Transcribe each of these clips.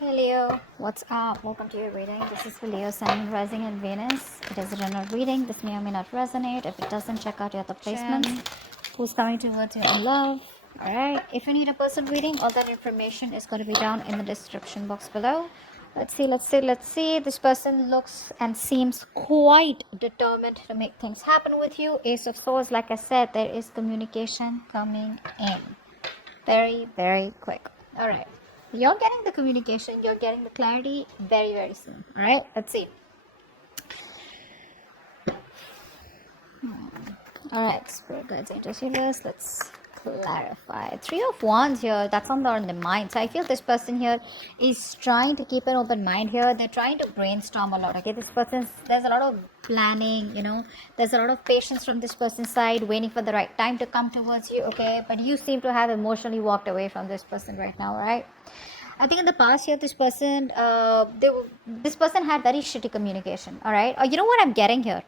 Hey Leo, what's up? Welcome to your reading. This is for Leo, Sun, Rising, and Venus. It is a general reading. This may or may not resonate. If it doesn't, check out your other placements. Who's coming towards you in love? Alright, if you need a personal reading, all that information is going to be down in the description box below. Let's see. This person looks and seems quite determined to make things happen with you. Ace of Swords, like I said, there is communication coming in. Very, very quick. Alright. You're getting the communication, you're getting the clarity very, very soon. Alright, let's see. Alright, Spirit Guides, Angels, Healers, let's clarify. Three of Wands here, that's on the mind. So I feel this person here is trying to keep an open mind here. They're trying to brainstorm a lot. Okay, this person's, there's a lot of planning, there's a lot of patience from this person's side, waiting for the right time to come towards you. Okay, but you seem to have emotionally walked away from this person right now. Right, I think in the past year, this person this person had very shitty communication. All right, or you know what I'm getting here,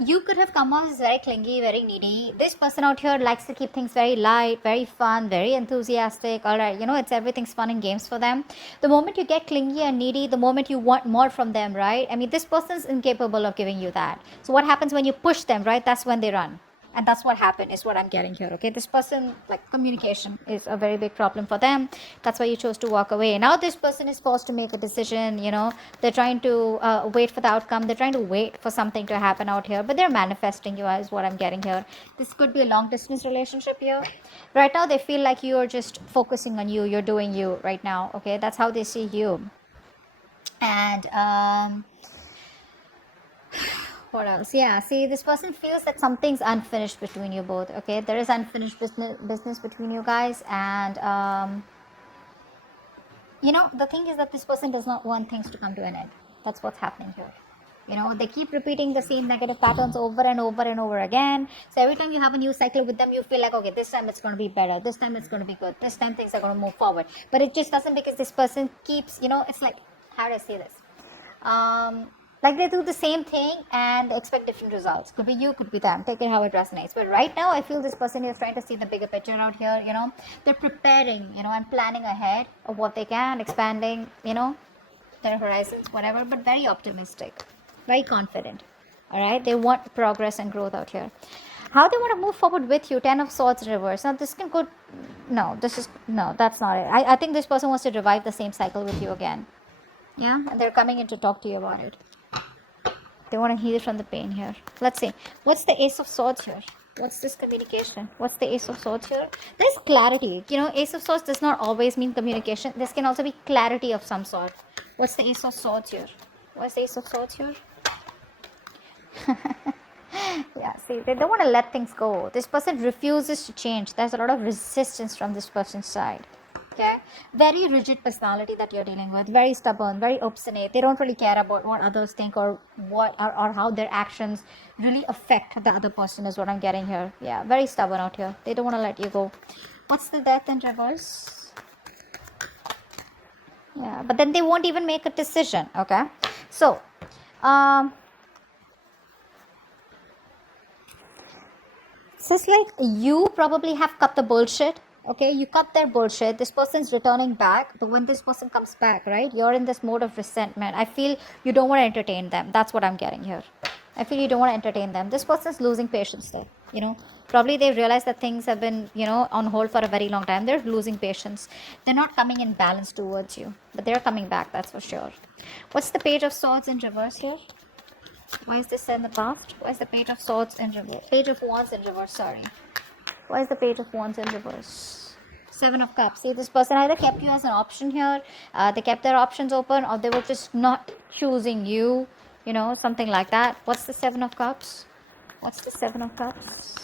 you could have come off as very clingy, very needy. This person out here likes to keep things very light, very fun, very enthusiastic. All right, it's everything's fun and games for them. The moment you get clingy and needy, the moment you want more from them, right? I mean, this person's incapable of giving you that. So what happens when you push them, right? That's when they run. And that's what happened, is what I'm getting here. Okay, this person, like, communication is a very big problem for them. That's why you chose to walk away. Now this person is forced to make a decision. They're trying to wait for the outcome. They're trying to wait for something to happen out here, but they're manifesting you, is what I'm getting here. This could be a long distance relationship here. Right now they feel like you're just focusing on you, you're doing you right now. Okay, that's how they see you. And what else? Yeah, see, this person feels that something's unfinished between you both. Okay, there is unfinished business between you guys. And the thing is that this person does not want things to come to an end. That's what's happening here. They keep repeating the same negative patterns over and over and over again. So every time you have a new cycle with them, you feel like, okay, this time it's going to be better, this time it's going to be good, this time things are going to move forward. But it just doesn't, because this person keeps, it's like, how do I say this, like they do the same thing and expect different results. Could be you, could be them. Take it how it resonates. But right now, I feel this person is trying to see the bigger picture out here. They're preparing, and planning ahead of what they can, expanding, their horizons, whatever. But very optimistic, very confident. All right, they want progress and growth out here. How they want to move forward with you? 10 of Swords reverse. Now this can go. No, that's not it. I think this person wants to revive the same cycle with you again. Yeah, and they're coming in to talk to you about it. They want to heal from the pain here. Let's see. What's the Ace of Swords here? What's this communication? What's the Ace of Swords here? There's clarity. Ace of Swords does not always mean communication. This can also be clarity of some sort. What's the Ace of Swords here? What's the Ace of Swords here? Yeah, see, they don't want to let things go. This person refuses to change. There's a lot of resistance from this person's side. Okay, very rigid personality that you're dealing with, very stubborn, very obstinate. They don't really care about what others think or or how their actions really affect the other person, is what I'm getting here. Yeah, very stubborn out here. They don't want to let you go. What's the Death in reverse? Yeah, but then they won't even make a decision. Okay, so it's just like you probably have cut the bullshit. Okay, you cut their bullshit. This person's returning back, but when this person comes back, right, you're in this mode of resentment. I feel you don't want to entertain them. That's what I'm getting here. I feel you don't want to entertain them. This person's losing patience there. Probably they've realized that things have been, on hold for a very long time. They're losing patience. They're not coming in balance towards you, but they're coming back, that's for sure. What's the Page of Swords in reverse here? Why is this in the past? Why is the Page of Swords in reverse? Page of Wands in reverse, sorry. Why is the Page of Wands in reverse? Seven of Cups. See, this person either kept you as an option here, they kept their options open, or they were just not choosing you, something like that. What's the Seven of Cups? What's the Seven of Cups?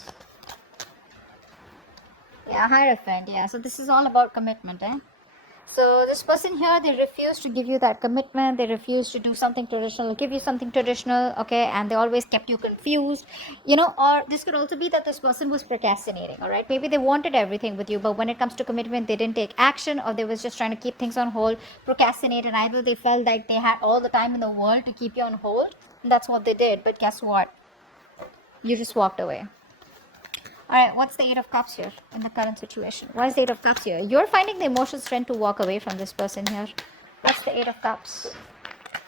Yeah, Hierophant. Yeah, so this is all about commitment, eh? So this person here, they refuse to give you that commitment. They refuse to do something traditional, give you something traditional, okay? And they always kept you confused, or this could also be that this person was procrastinating, all right? Maybe they wanted everything with you, but when it comes to commitment, they didn't take action, or they was just trying to keep things on hold, procrastinate, and either they felt like they had all the time in the world to keep you on hold, and that's what they did. But guess what? You just walked away. Alright, what's the Eight of Cups here in the current situation? Why is the Eight of Cups here? You're finding the emotional strength to walk away from this person here. What's the Eight of Cups?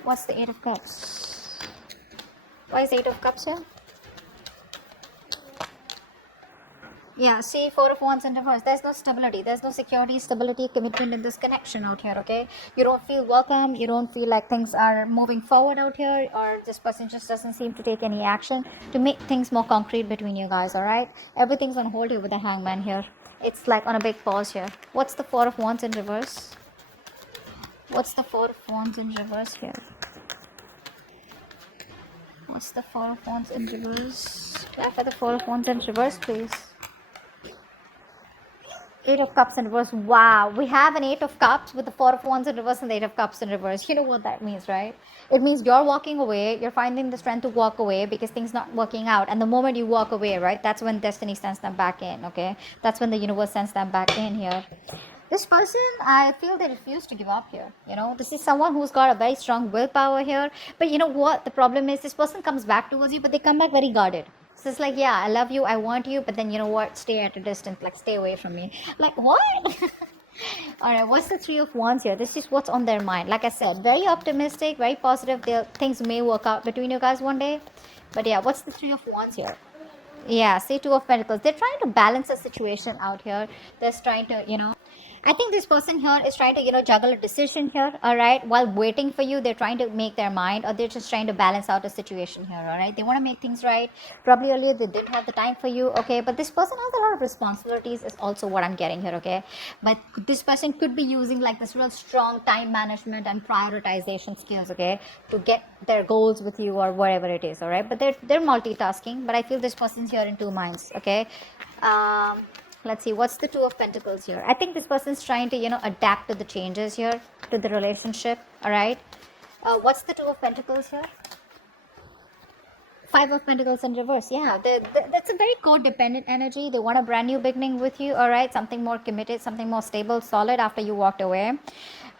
What's the Eight of Cups? Why is the Eight of Cups here? Yeah, see, Four of Wands in reverse. There's no stability. There's no security, stability, commitment in this connection out here, okay? You don't feel welcome. You don't feel like things are moving forward out here, or this person just doesn't seem to take any action to make things more concrete between you guys, alright? Everything's on hold here with the Hangman here. It's like on a big pause here. What's the Four of Wands in reverse? What's the Four of Wands in reverse here? What's the Four of Wands in reverse? Clarify the Four of Wands in reverse, please. Eight of Cups in reverse. Wow, we have an Eight of Cups with the Four of Wands in reverse and the Eight of Cups in reverse. You know what that means, right? It means you're walking away. You're finding the strength to walk away because things not working out. And the moment you walk away, right, that's when destiny sends them back in, okay? That's when the universe sends them back in here. This person, I feel they refuse to give up here. You know, this is someone who's got a very strong willpower here. But you know what? The problem is this person comes back towards you, but they come back very guarded. So it's like, yeah, I love you, I want you, but then you know what? Stay at a distance, like stay away from me. Like, what? Alright, what's the Three of Wands here? This is what's on their mind. Like I said, very optimistic, very positive. Things may work out between you guys one day. But yeah, what's the Three of Wands here? Yeah, say Two of Pentacles. They're trying to balance the situation out here. They're trying to, you know, I think this person here is trying to, you know, juggle a decision here, all right? While waiting for you, they're trying to make their mind, or they're just trying to balance out a situation here, all right? They want to make things right. Probably earlier they didn't have the time for you, okay? But this person has a lot of responsibilities is also what I'm getting here, okay? But this person could be using like this real strong time management and prioritization skills, okay? To get their goals with you or whatever it is, all right? But they're multitasking, but I feel this person's here in two minds, okay? Let's see, what's the Two of Pentacles here? I think this person's trying to, you know, adapt to the changes here, to the relationship, all right? What's the Two of Pentacles here? Five of Pentacles in reverse. Yeah, that's a very codependent energy. They want a brand new beginning with you, all right? Something more committed, something more stable, solid after you walked away.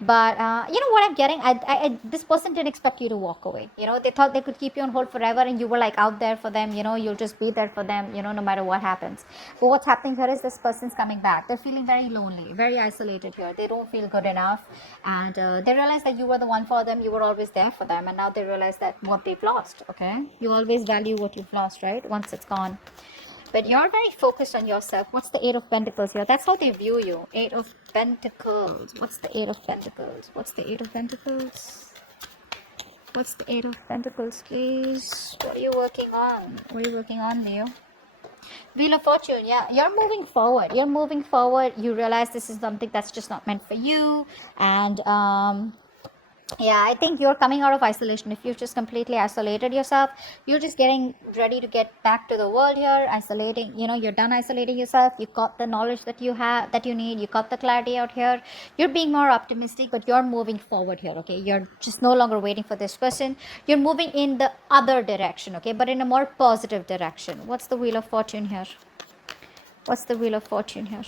But you know what I'm getting? This person didn't expect you to walk away. You know, they thought they could keep you on hold forever, and you were like out there for them. You know, you'll just be there for them. You know, no matter what happens. But what's happening here is this person's coming back. They're feeling very lonely, very isolated here. They don't feel good enough, and they realize that you were the one for them. You were always there for them, and now they realize that what they've lost. Okay, you always value what you've lost, right? Once it's gone. But you're very focused on yourself. What's the Eight of Pentacles here? That's how they view you. Eight of Pentacles. What's the Eight of Pentacles? What's the Eight of Pentacles? What's the Eight of Pentacles, please? What are you working on? What are you working on, Leo? Wheel of Fortune. Yeah, you're moving forward. You're moving forward. You realize this is something that's just not meant for you. And yeah, I think you're coming out of isolation. If you've just completely isolated yourself, you're just getting ready to get back to the world here, isolating, you know, you're done isolating yourself. You got the knowledge that you have, that you need. You got the clarity out here. You're being more optimistic, but you're moving forward here, okay? You're just no longer waiting for this person. You're moving in the other direction, okay? But in a more positive direction. What's the Wheel of Fortune here? What's the Wheel of Fortune here?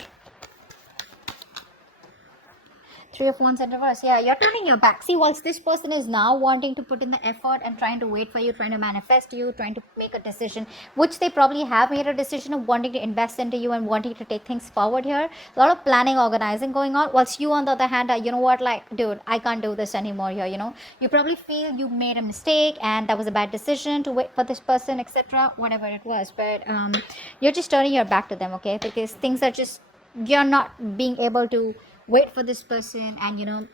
Three of Wands in reverse. Yeah, you're turning your back. See, whilst this person is now wanting to put in the effort and trying to wait for you, trying to manifest you, trying to make a decision, which they probably have made a decision of wanting to invest into you and wanting to take things forward here. A lot of planning, organizing going on. Whilst you, on the other hand, are, you know what, like, dude, I can't do this anymore here, you know. You probably feel you made a mistake and that was a bad decision to wait for this person, etc. Whatever it was. But you're just turning your back to them, okay? Because things are just, you're not being able to wait for this person and, you know,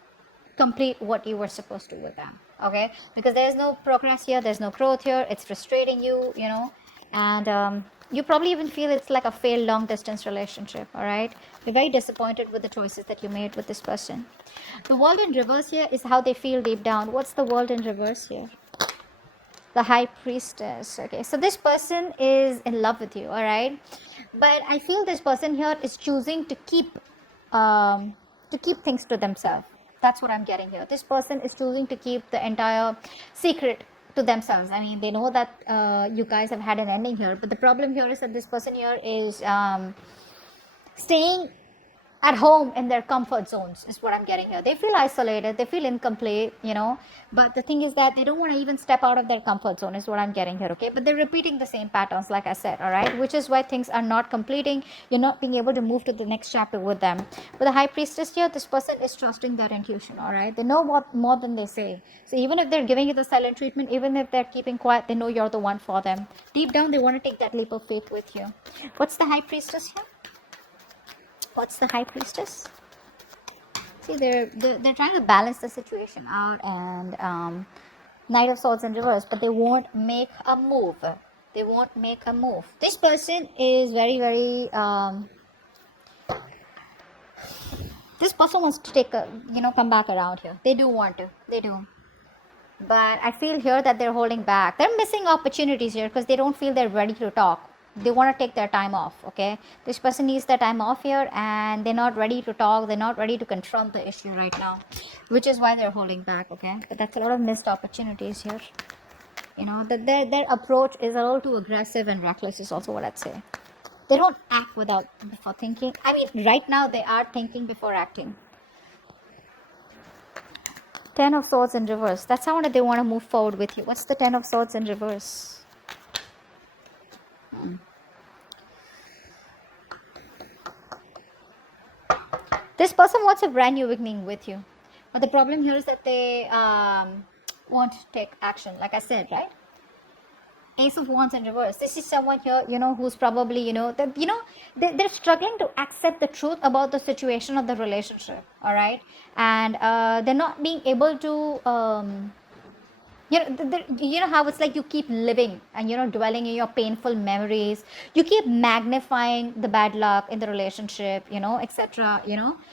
complete what you were supposed to with them, okay? Because there's no progress here, there's no growth here. It's frustrating you, you know, and you probably even feel it's like a failed long distance relationship, all right? You're very disappointed with the choices that you made with this person. The World in reverse here is how they feel deep down. What's the World in reverse here? The High Priestess. Okay, so this person is in love with you, all right? But I feel this person here is choosing to keep things to themselves. That's what I'm getting here. This person is choosing to keep the entire secret to themselves. I mean, they know that you guys have had an ending here, but the problem here is that this person here is staying at home in their comfort zones is what I'm getting here. They feel isolated, they feel incomplete, but the thing is that they don't want to even step out of their comfort zone is what I'm getting here. Okay, but they're repeating the same patterns, like I said. All right, which is why things are not completing. You're not being able to move to the next chapter with them. With the High Priestess here, this person is trusting their intuition. All right, they know what more than they say. So even if they're giving you the silent treatment, even if they're keeping quiet, they know you're the one for them. Deep down, they want to take that leap of faith with you. What's the High Priestess here? What's the High Priestess? See, they're trying to balance the situation out, and Knight of Swords in reverse, but they won't make a move. They won't make a move. This person is very, very. This person wants to take a, come back around here. They do want to. They do. But I feel here that they're holding back. They're missing opportunities here because they don't feel they're ready to talk. They want to take their time off. Okay, this person needs their time off here, and they're not ready to talk. They're not ready to confront the issue right now, which is why they're holding back. Okay, but that's a lot of missed opportunities here. That their approach is a little too aggressive and reckless is also what I'd say. They don't act before thinking. I mean, right now they are thinking before acting. Ten of Swords in reverse. That's how they want to move forward with you. What's the Ten of Swords in reverse? This person wants a brand new beginning with you. But the problem here is that they won't take action. Like I said, right? Ace of Wands in reverse. This is someone here, who's probably, they're struggling to accept the truth about the situation of the relationship. All right. And they're not being able to, how it's like you keep living and dwelling in your painful memories. You keep magnifying the bad luck in the relationship, etc.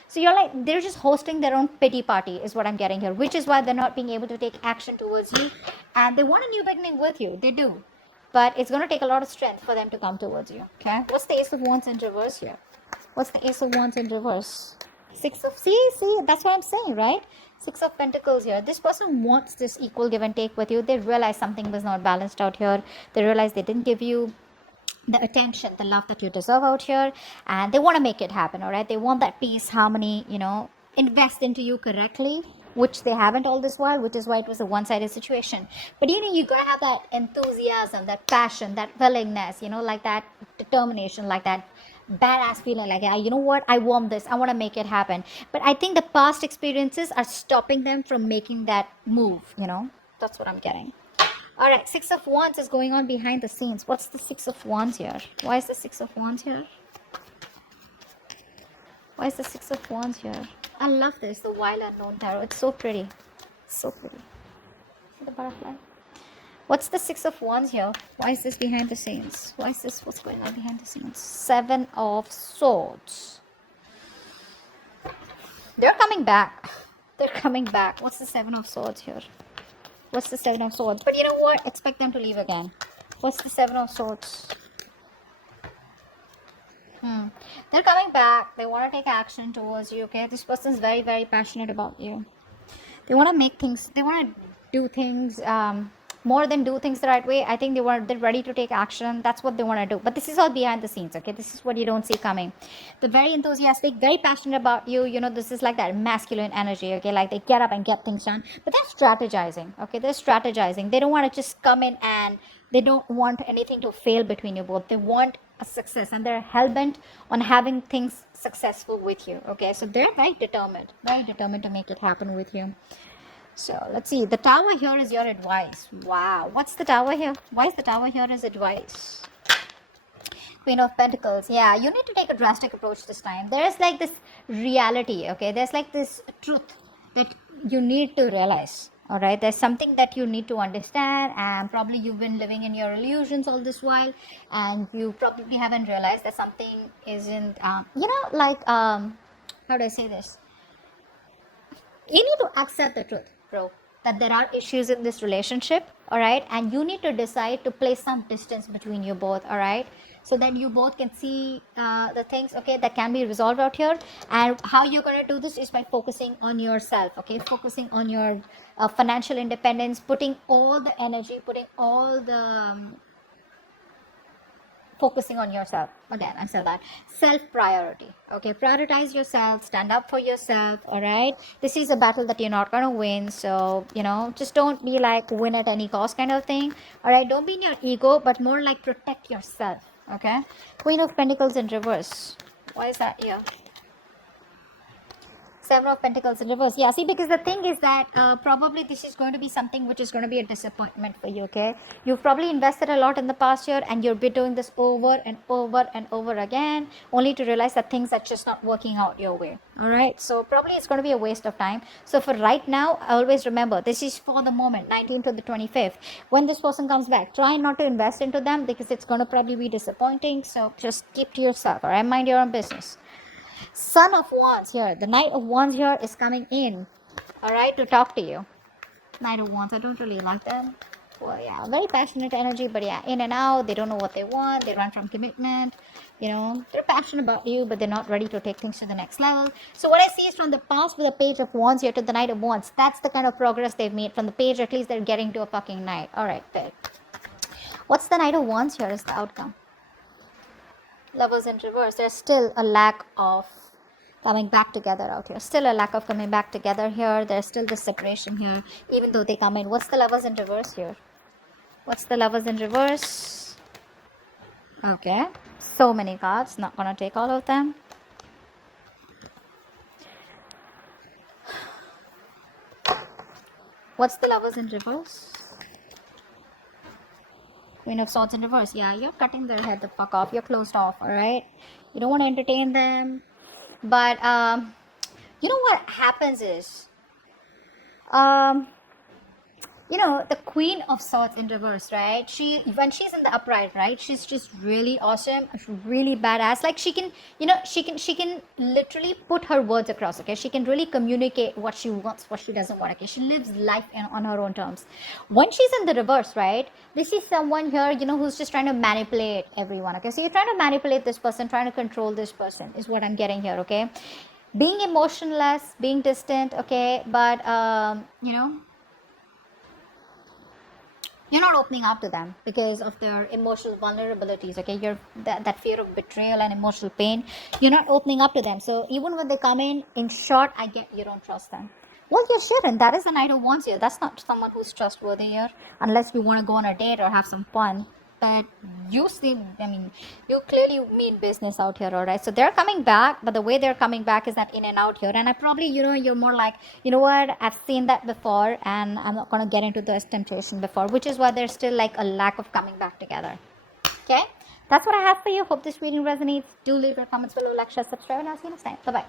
So you're like, they're just hosting their own pity party is what I'm getting here, which is why they're not being able to take action towards you, and they want a new beginning with you. They do, but it's going to take a lot of strength for them to come towards you. Okay, what's the Ace of Wands in reverse here? What's the Ace of Wands in reverse? See, that's what I'm saying, right? Six of Pentacles here. This person wants this equal give and take with you. They realize something was not balanced out here. They realize they didn't give you the attention, the love that you deserve out here, and they want to make it happen. All right, they want that peace, harmony, invest into you correctly, which they haven't all this while, which is why it was a one-sided situation. But you gotta have that enthusiasm, that passion, that willingness, like that determination, like that badass feeling, like, yeah, you know what, I want this, I want to make it happen. But I think the past experiences are stopping them from making that move. That's what I'm getting. All right, Six of Wands is going on behind the scenes. What's the Six of Wands here? Why is the Six of Wands here? Why is the Six of Wands here? I love this, the Wild Unknown Tarot. It's so pretty. So pretty. See the butterfly? What's the Six of Wands here? Why is this behind the scenes? Why is this? What's going on behind the scenes? Seven of Swords. They're coming back. They're coming back. What's the Seven of Swords here? What's the Seven of Swords? But you know what? Expect them to leave again. What's the Seven of Swords? They're coming back. They want to take action towards you. Okay, this person's very, very passionate about you. They want to make things. They want to do things. More than do things the right way. I think they're ready to take action. That's what they want to do. But this is all behind the scenes. Okay, this is what you don't see coming. They're very enthusiastic, very passionate about you. This is like that masculine energy. Okay, like they get up and get things done. But they're strategizing. Okay, they're strategizing. They don't want to just come in, and they don't want anything to fail between you both. They want a success, and they're hell-bent on having things successful with you. Okay, so they're very determined to make it happen with you. So let's see. The Tower here is your advice. Wow. What's the Tower here? Why is the Tower here as advice? Queen of Pentacles. Yeah, you need to take a drastic approach this time. There's like this reality. Okay, there's like this truth that you need to realize. All right, there's something that you need to understand, and probably you've been living in your illusions all this while, and you probably haven't realized that something isn't how do I say this? You need to accept the truth, bro, that there are issues in this relationship. All right, and you need to decide to place some distance between you both. All right, so that you both can see the things, okay, that can be resolved out here. And how you're going to do this is by focusing on yourself. Okay, focusing on your financial independence, putting all the energy, putting all the focusing on yourself. Again, I said that. Self priority. Okay, prioritize yourself, stand up for yourself. All right, this is a battle that you're not gonna win, so just don't be like win at any cost kind of thing. All right, don't be in your ego, but more like protect yourself. Okay, Queen of Pentacles in reverse. Why is that here? Seven of Pentacles in reverse. Yeah, see, because the thing is that probably this is going to be something which is going to be a disappointment for you, okay? You've probably invested a lot in the past year and you'll be doing this over and over and over again, only to realize that things are just not working out your way, all right? So probably it's going to be a waste of time. So for right now, always remember, this is for the moment, 19th to the 25th. When this person comes back, try not to invest into them because it's going to probably be disappointing. So just keep to yourself, all right? Mind your own business. Son of Wands here. The Knight of Wands here is coming in, all right, to talk to you. Knight of Wands, I don't really like them. Well, yeah, very passionate energy, but yeah, in and out. They don't know what they want. They run from commitment. They're passionate about you, but they're not ready to take things to the next level. So what I see is from the past with the Page of Wands here to the Knight of Wands. That's the kind of progress they've made. From the page, at least they're getting to a fucking knight. All right, good. What's the Knight of Wands here is the outcome? Lovers in reverse. There's still a lack of coming back together out here. Still a lack of coming back together here. There's still this separation here, even though they come in. What's the Lovers in reverse here? What's the Lovers in reverse? Okay. So many cards. Not gonna take all of them. What's the Lovers in reverse? Queen of Swords in reverse. Yeah, you're cutting their head the fuck off. You're closed off, all right? You don't want to entertain them. But, you know what happens is, the Queen of Swords in reverse, right? When she's in the upright, right? She's just really awesome, really badass. Like she can literally put her words across. Okay, she can really communicate what she wants, what she doesn't want. Okay, she lives life on her own terms. When she's in the reverse, right? This is someone here, who's just trying to manipulate everyone. Okay, so you're trying to manipulate this person, trying to control this person, is what I'm getting here. Okay, being emotionless, being distant. Okay, but you're not opening up to them because of their emotional vulnerabilities. Okay, that fear of betrayal and emotional pain, you're not opening up to them. So even when they come in short, I get you don't trust them. Well, you shouldn't. That is a Knight of Wands here. That's not someone who's trustworthy here, unless you want to go on a date or have some fun. But you clearly mean business out here, all right? So they're coming back, but the way they're coming back is that in and out here. And I probably, you're more like, you know what, I've seen that before, and I'm not going to get into this temptation before, which is why there's still like a lack of coming back together. Okay? That's what I have for you. Hope this reading resonates. Do leave your comments below, like, share, subscribe, and I'll see you next time. Bye-bye.